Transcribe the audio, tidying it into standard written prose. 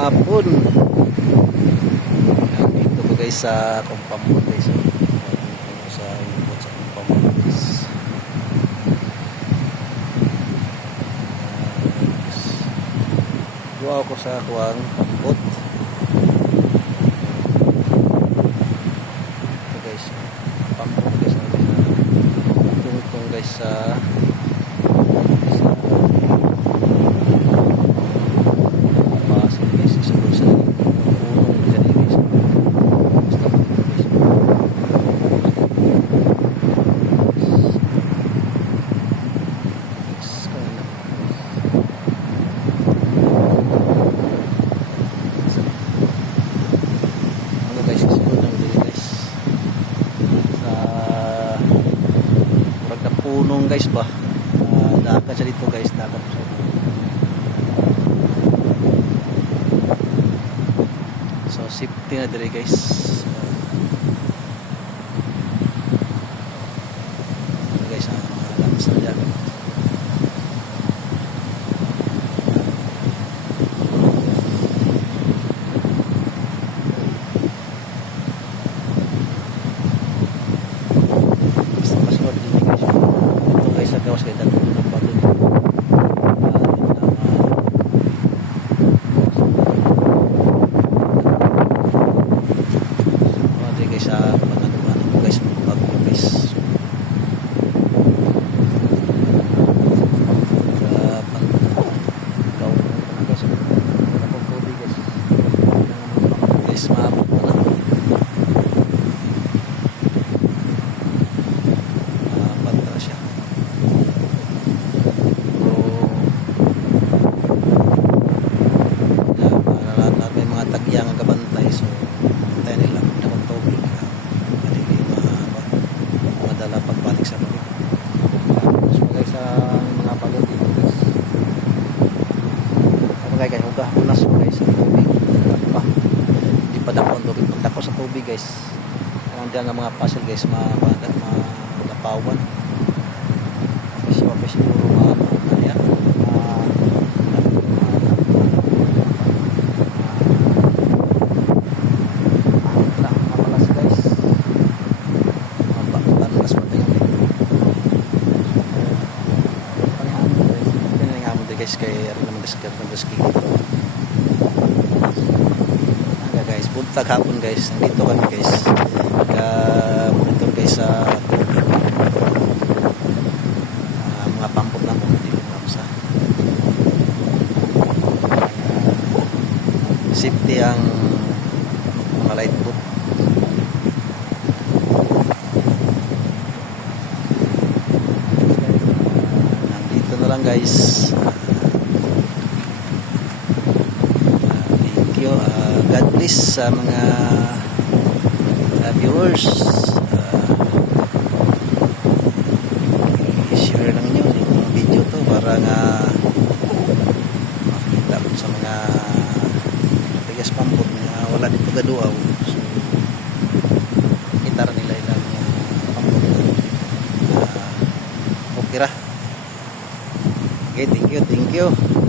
hapon. Dito ko guys sa compound guys. Dito sa ikot sa compound guys. Duwa ako sa kuwang pambot. Ito guys. Pambot guys. Tungtong guys sa punong guys ba, dagat siya dito guys, dagat siya dito. So safety na dire guys. Guys ang lakas na dyan. Sa gawas kayo dito ng bato dito. Mga guys sa panaduman mo guys, magbago guys. Guys, maabot mo na. Banta siya. Tagyang ang kabantay, so tayo nila na kung tubig madala pagbalik sa mga so guys ang mga palot dito guys guys huga unas guys sa tubig hindi pa dako ang tubig pag dako sa tubig guys nandiyan ang mga puzzle guys malapawan kasi puro guys kay ari naman discount ng discount guys buntag hapon guys nandito kami guys monitor guys sa mga pampot lang kung hindi lang sa safety ang mga light boat. Nandito na lang guys. God bless sa mga viewers. I-share lang nyo yung video to para nga makita ko sa mga tigas pambot na wala dito gaduaw. So kita nila ilang pambot okay ra. Okay, thank you.